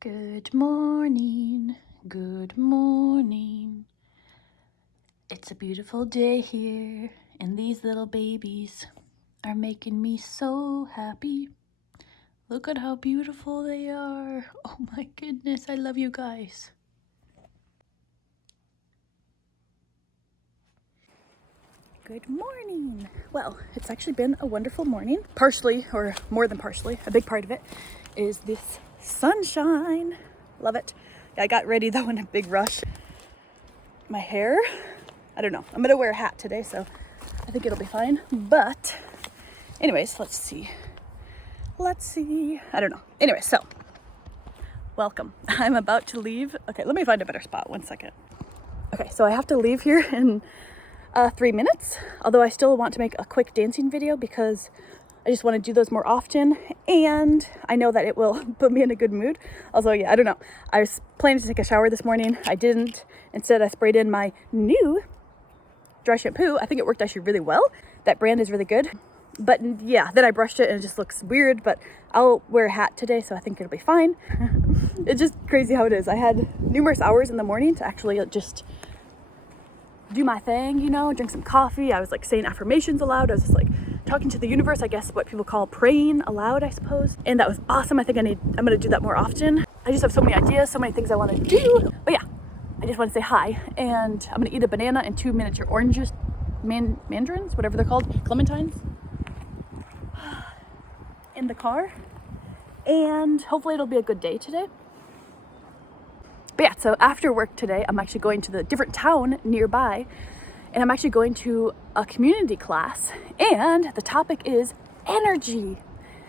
Good morning, good morning. It's a beautiful day here, and these little babies are making me so happy. Look at how beautiful they are. Oh my goodness, I love you guys. Good morning. Well, it's actually been a wonderful morning. Partially, or more than partially, a big part of it is this sunshine. Love it. I got ready though in a big rush. My hair, I don't know. I'm gonna wear a hat today, so I think it'll be fine. But anyways, let's see. I don't know. Anyway, so welcome. I'm about to leave. Okay, let me find a better spot. 1 second. Okay, so I have to leave here in 3 minutes, although I still want to make a quick dancing video because I just want to do those more often, and I know that it will put me in a good mood. Also, yeah, I don't know. I was planning to take a shower this morning. I didn't. Instead, I sprayed in my new dry shampoo. I think it worked actually really well. That brand is really good. But yeah, then I brushed it and it just looks weird, but I'll wear a hat today, so I think it'll be fine. It's just crazy how it is. I had numerous hours in the morning to actually just do my thing, you know, drink some coffee. I was like saying affirmations aloud. I was just like talking to the universe, I guess what people call praying aloud, I suppose. And that was awesome. I think I'm gonna do that more often. I just have so many ideas, so many things I want to do. But yeah, I just want to say hi, and I'm gonna eat a banana and 2 miniature oranges, mandarins, whatever they're called, clementines, in the car. And hopefully it'll be a good day today. But yeah, so after work today, I'm actually going to the different town nearby, and I'm actually going to a community class, and the topic is energy.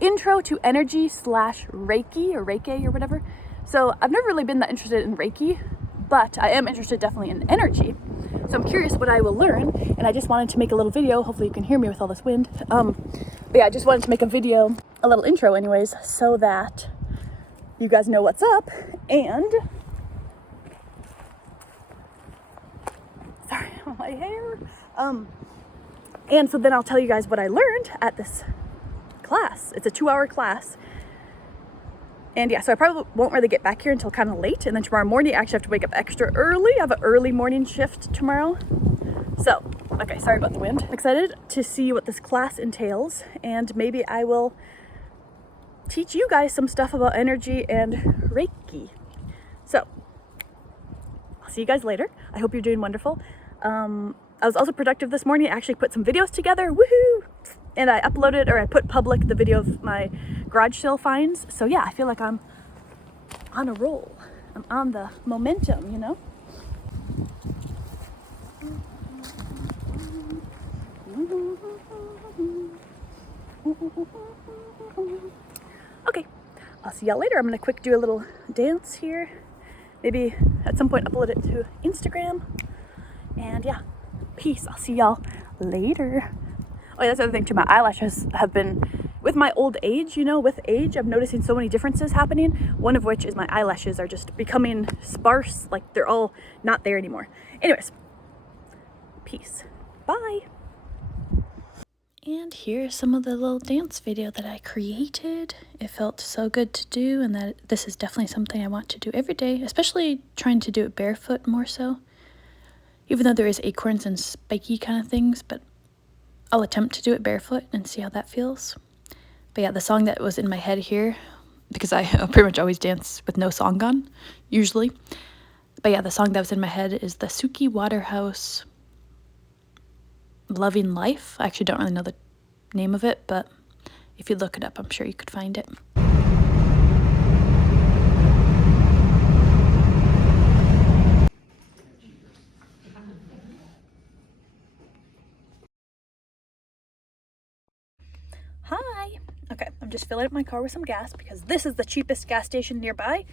Intro to energy / Reiki or Reiki or whatever. So I've never really been that interested in Reiki, but I am interested definitely in energy. So I'm curious what I will learn, and I just wanted to make a little video. Hopefully you can hear me with all this wind. But yeah, I just wanted to make a video, a little intro anyways, so that you guys know what's up. And sorry, my hair. And so then I'll tell you guys what I learned at this class. It's a 2-hour class. And yeah, so I probably won't really get back here until kind of late. And then tomorrow morning, I actually have to wake up extra early. I have an early morning shift tomorrow. So, okay, sorry about the wind. I'm excited to see what this class entails. And maybe I will teach you guys some stuff about energy and Reiki. So, I'll see you guys later. I hope you're doing wonderful. I was also productive this morning. I actually put some videos together. Woohoo! And I uploaded, or I put public the video of my garage sale finds. So yeah, I feel like I'm on a roll. I'm on the momentum, you know? Okay, I'll see y'all later. I'm gonna quick do a little dance here. Maybe at some point upload it to Instagram. And yeah, peace. I'll see y'all later. Oh, yeah, that's the other thing too. My eyelashes have been, with my old age, you know, with age, I'm noticing so many differences happening. One of which is my eyelashes are just becoming sparse. Like they're all not there anymore. Anyways, peace. Bye. And here's some of the little dance video that I created. It felt so good to do, and that this is definitely something I want to do every day, especially trying to do it barefoot more so. Even though there is acorns and spiky kind of things, but I'll attempt to do it barefoot and see how that feels. But yeah, the song that was in my head here, because I pretty much always dance with no song on, usually. But yeah, the song that was in my head is the Suki Waterhouse Loving Life. I actually don't really know the name of it, but if you look it up, I'm sure you could find it. Hi. Okay, I'm just filling up my car with some gas because this is the cheapest gas station nearby.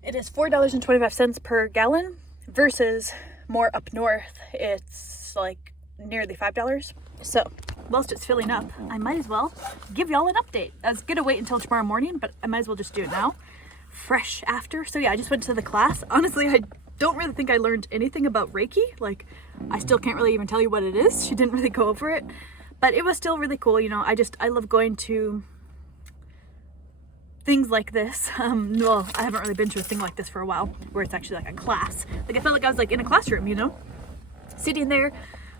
It is $4.25 per gallon versus more up north. It's like nearly $5. So whilst it's filling up, I might as well give y'all an update. I was gonna wait until tomorrow morning, but I might as well just do it now, fresh after. So yeah, I just went to the class. Honestly, I don't really think I learned anything about Reiki. Like, I still can't really even tell you what it is. She didn't really go over it. But it was still really cool, you know. I love going to things like this. Well, I haven't really been to a thing like this for a while, where it's actually like a class. Like I felt like I was like in a classroom, you know, sitting there,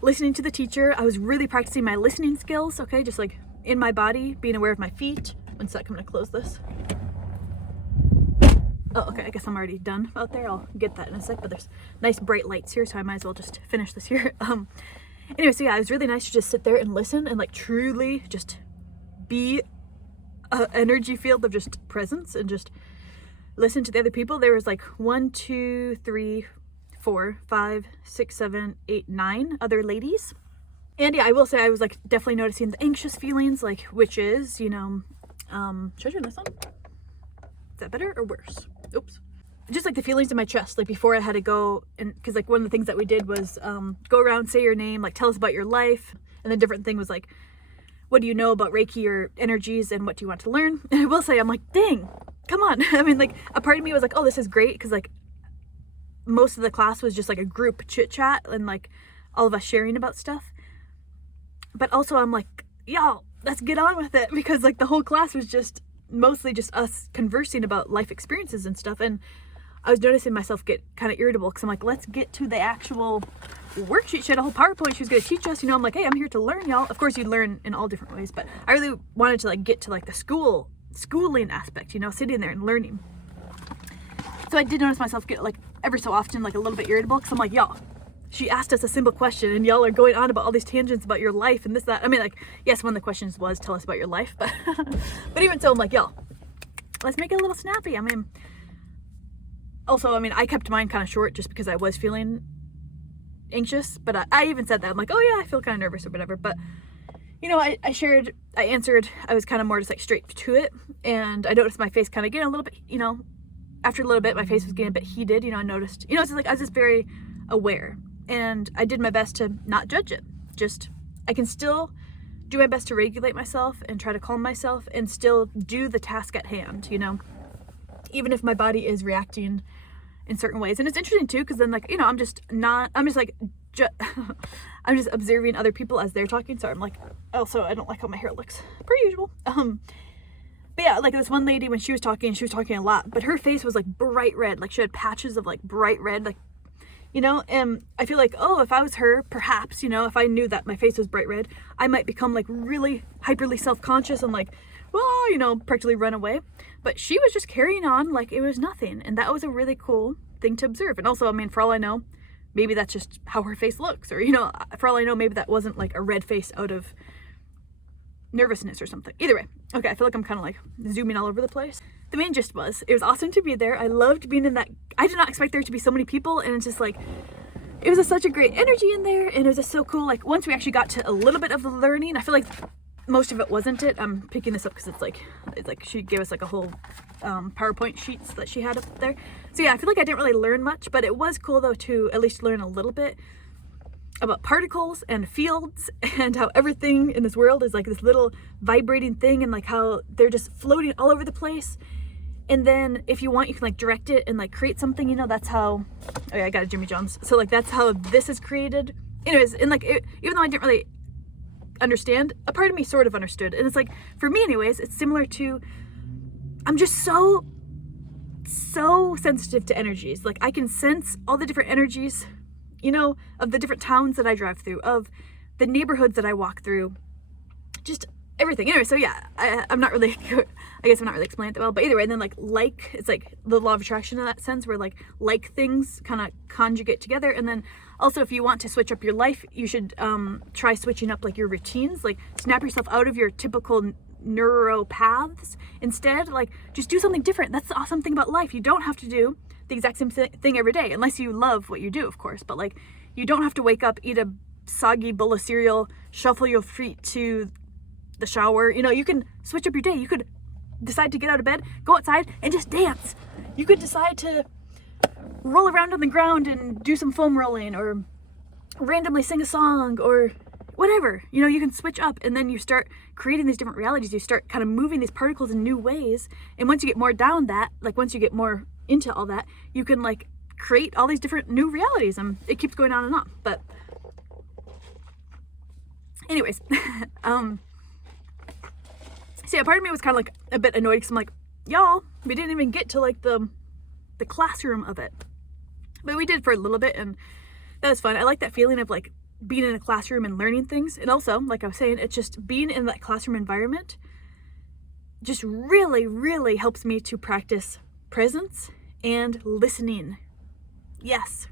listening to the teacher. I was really practicing my listening skills, okay, just like in my body, being aware of my feet. One sec, I'm gonna close this. Oh, okay, I guess I'm already done out there. I'll get that in a sec, but there's nice bright lights here, so I might as well just finish this here. Anyway, so yeah, it was really nice to just sit there and listen and like truly just be an energy field of just presence and just listen to the other people. There was like 1, 2, 3, 4, 5, 6, 7, 8, 9 other ladies. And yeah, I will say I was like definitely noticing the anxious feelings, like, which is, you know, should I turn this on? Is that better or worse? Oops. Just like the feelings in my chest, like before I had to go, and because like one of the things that we did was go around, say your name, like tell us about your life. And the different thing was like, what do you know about Reiki or energies, and what do you want to learn? And I will say, I'm like, dang, come on. I mean, like a part of me was like, oh, this is great, because like most of the class was just like a group chit chat and like all of us sharing about stuff. But also I'm like, y'all, let's get on with it, because like the whole class was just mostly just us conversing about life experiences and stuff. And I was noticing myself get kind of irritable, because I'm like, let's get to the actual worksheet. She had a whole PowerPoint she was going to teach us, you know. I'm like, hey, I'm here to learn, y'all. Of course you learn in all different ways, but I really wanted to like get to like the schooling aspect, you know, sitting there and learning. So I did notice myself get like ever so often like a little bit irritable, because I'm like, y'all, she asked us a simple question and y'all are going on about all these tangents about your life and this, that. I mean, like, yes, one of the questions was tell us about your life, but but even so, I'm like, y'all, let's make it a little snappy. I mean, also, I mean, I kept mine kind of short just because I was feeling anxious, but I even said that. I'm like, oh yeah, I feel kind of nervous or whatever. But, you know, I answered, I was kind of more just like straight to it. And I noticed my face kind of getting a little bit, you know, after a little bit, my face was getting a bit heated. You know, I noticed, you know, it's just like, I was just very aware. And I did my best to not judge it. Just, I can still do my best to regulate myself and try to calm myself and still do the task at hand, you know, even if my body is reacting in certain ways. And it's interesting too, because then like, you know, I'm just I'm just observing other people as they're talking. So I'm like, also, I don't like how my hair looks, per usual. But yeah, like this one lady, when she was talking a lot, but her face was like bright red. Like she had patches of like bright red, like, you know, and I feel like, oh, if I was her, perhaps, you know, if I knew that my face was bright red, I might become like really hyperly self-conscious and like, well, you know, practically run away. But she was just carrying on like it was nothing. And that was a really cool thing to observe. And also, I mean, for all I know, maybe that's just how her face looks. Or, you know, for all I know, maybe that wasn't like a red face out of nervousness or something. Either way, okay, I feel like I'm kind of like zooming all over the place. The main gist was, it was awesome to be there. I loved being in that. I did not expect there to be so many people. And it's just like, it was just such a great energy in there. And it was just so cool. Like once we actually got to a little bit of the learning, I feel like most of it wasn't it. I'm picking this up because it's like she gave us like a whole PowerPoint sheets that she had up there. So yeah, I feel like I didn't really learn much, but it was cool though to at least learn a little bit about particles and fields and how everything in this world is like this little vibrating thing, and like how they're just floating all over the place. And then if you want, you can like direct it and like create something, you know. That's how, oh yeah, I got a Jimmy John's. So like that's how this is created. Anyways, and like even though I didn't really understand, a part of me sort of understood. And it's like, for me anyways, it's similar to, I'm just so sensitive to energies. Like I can sense all the different energies, you know, of the different towns that I drive through, of the neighborhoods that I walk through, just everything. Anyway, so yeah, I'm not really, I guess I'm not really explaining it that well, but either way, and then like, it's like the law of attraction in that sense, where like things kind of conjugate together. And then also, if you want to switch up your life, you should try switching up like your routines, like snap yourself out of your typical neuro paths. Instead, like just do something different. That's the awesome thing about life. You don't have to do the exact same thing every day, unless you love what you do, of course. But like, you don't have to wake up, eat a soggy bowl of cereal, shuffle your feet to the shower. You know, you can switch up your day. You could decide to get out of bed, go outside and just dance. You could decide to roll around on the ground and do some foam rolling, or randomly sing a song, or whatever. You know, you can switch up, and then you start creating these different realities. You start kind of moving these particles in new ways. And once you get more down that, like once you get more into all that, you can like create all these different new realities, and it keeps going on and on. But anyways, so yeah, part of me was kind of like a bit annoyed, because I'm like, y'all, we didn't even get to like the classroom of it, but we did for a little bit, and that was fun. I like that feeling of like being in a classroom and learning things. And also, like I was saying, it's just being in that classroom environment just really helps me to practice presence and listening. Yes.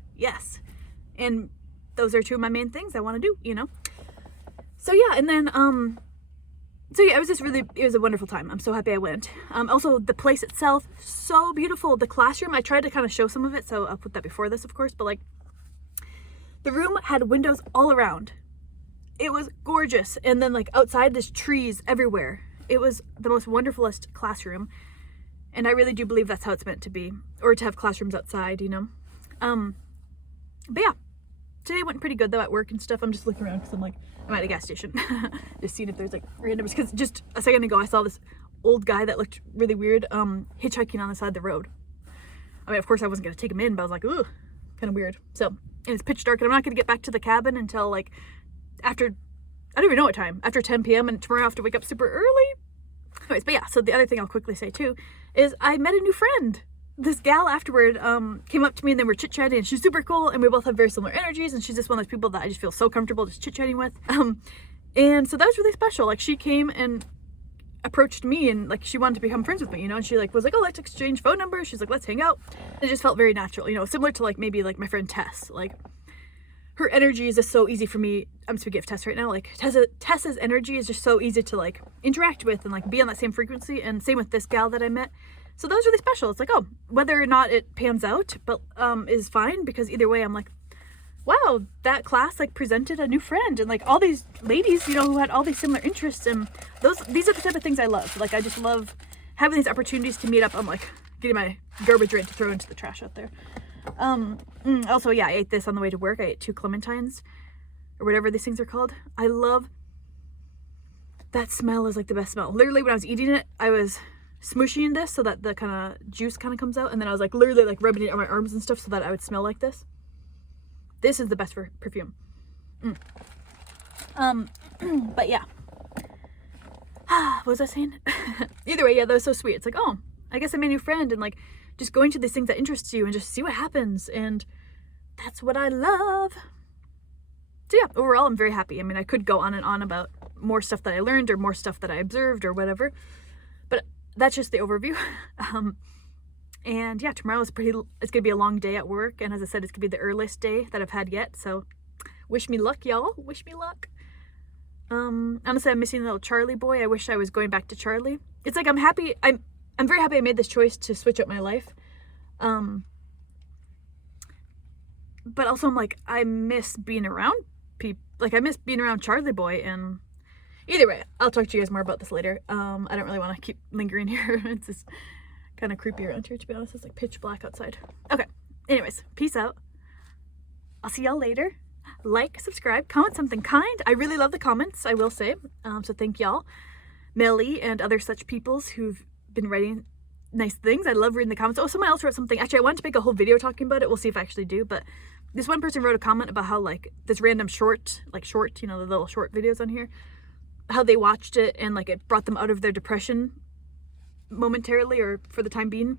And those are two of my main things I want to do, you know? So yeah, and then, so yeah, it was a wonderful time. I'm so happy I went. Also, the place itself, so beautiful. The classroom, I tried to kind of show some of it, so I'll put that before this, of course, but like, the room had windows all around. It was gorgeous. And then like outside, there's trees everywhere. It was the most wonderfulest classroom. And I really do believe that's how it's meant to be, or to have classrooms outside, you know? But yeah, today went pretty good though at work and stuff. I'm just looking around because I'm at a gas station. Just seeing if there's like randoms, because just a second ago I saw this old guy that looked really weird hitchhiking on the side of the road. I mean, of course I wasn't gonna take him in, but I was like, ooh, kind of weird. So, and it's pitch dark, and I'm not gonna get back to the cabin until like after, I don't even know what time, after 10 p.m. and tomorrow I have to wake up super early. Anyways, but yeah, so the other thing I'll quickly say too is I met a new friend. This gal afterward came up to me, and then we're chit-chatting, and she's super cool, and we both have very similar energies, and she's just one of those people that I just feel so comfortable just chit-chatting with. And so that was really special. Like, she came and approached me, and like she wanted to become friends with me, you know, and she like was like, oh, let's exchange phone numbers. She's like, let's hang out. It just felt very natural, you know, similar to like maybe like my friend Tess. Like, her energy is just so easy for me. I'm speaking of Tess right now. Like, Tessa's energy is just so easy to like interact with and like be on that same frequency, and same with this gal that I met. So that was really special. It's like, oh, whether or not it pans out, but is fine, because either way I'm like, wow, that class like presented a new friend, and like all these ladies, you know, who had all these similar interests, and these are the type of things I love. Like, I just love having these opportunities to meet up. I'm like getting my garbage ready to throw into the trash out there. Also, yeah, I ate this on the way to work. I ate 2 clementines, or whatever these things are called. I love that smell. Is like the best smell. Literally, when I was eating it, I was smushing this so that the kind of juice kind of comes out, and then I was like literally like rubbing it on my arms and stuff so that I would smell like this. This is the best for perfume. But yeah. What was I saying? Either way, yeah, that was so sweet. It's like, oh, I guess I made a new friend, and like just going to these things that interest you and just see what happens, and that's what I love. So yeah, overall I'm very happy. I mean, I could go on and on about more stuff that I learned or more stuff that I observed or whatever, but that's just the overview. And yeah, tomorrow it's gonna be a long day at work, and as I said, it's gonna be the earliest day that I've had yet, so wish me luck, y'all. Wish me luck. Honestly, I'm missing little Charlie boy. I wish I was going back to Charlie. It's like I'm very happy I made this choice to switch up my life. But also I'm like, I miss being around people. Like, I miss being around Charlie boy, and either way, I'll talk to you guys more about this later. I don't really want to keep lingering here. It's just kind of creepy around here, to be honest. It's like pitch black outside. Okay, anyways, peace out. I'll see y'all later. Like, subscribe, comment something kind. I really love the comments, I will say. So thank y'all. Melly and other such peoples who've been writing nice things. I love reading the comments. Oh, someone else wrote something. Actually, I wanted to make a whole video talking about it. We'll see if I actually do. But this one person wrote a comment about how like this random short, you know, the little short videos on here, how they watched it and like it brought them out of their depression momentarily or for the time being.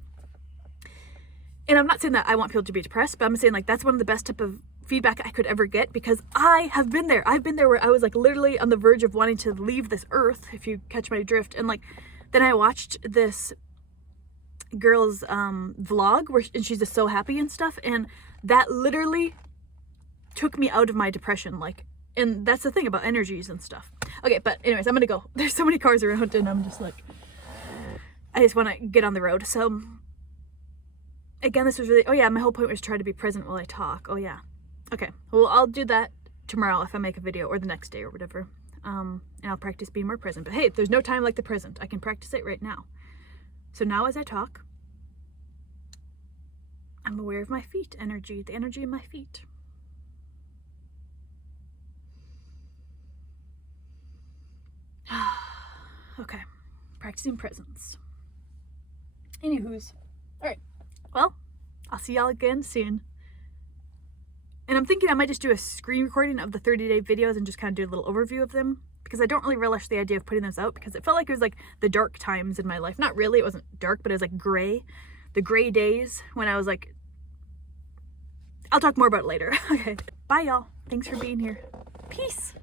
And I'm not saying that I want people to be depressed, but I'm saying like that's one of the best type of feedback I could ever get, because I have been there. I've been there where I was like literally on the verge of wanting to leave this earth, if you catch my drift. And like then I watched this girl's vlog and she's just so happy and stuff, and that literally took me out of my depression. Like, and that's the thing about energies and stuff. Okay, but anyways, I'm gonna go. There's so many cars around, and I'm just like, I just want to get on the road. So again, this was really, oh yeah, my whole point was try to be present while I talk. Oh yeah. Okay, well, I'll do that tomorrow if I make a video, or the next day or whatever. And I'll practice being more present. But hey, there's no time like the present. I can practice it right now. So now as I talk, I'm aware of my feet energy, the energy in my feet. Okay, practicing presence. Anywho's, all right, well, I'll see y'all again soon. And I'm thinking I might just do a screen recording of the 30-day videos and just kind of do a little overview of them, because I don't really relish the idea of putting those out because it felt like it was like the dark times in my life. Not really, it wasn't dark, but it was like gray. The gray days when I was like, I'll talk more about it later. Okay, bye y'all. Thanks for being here. Peace.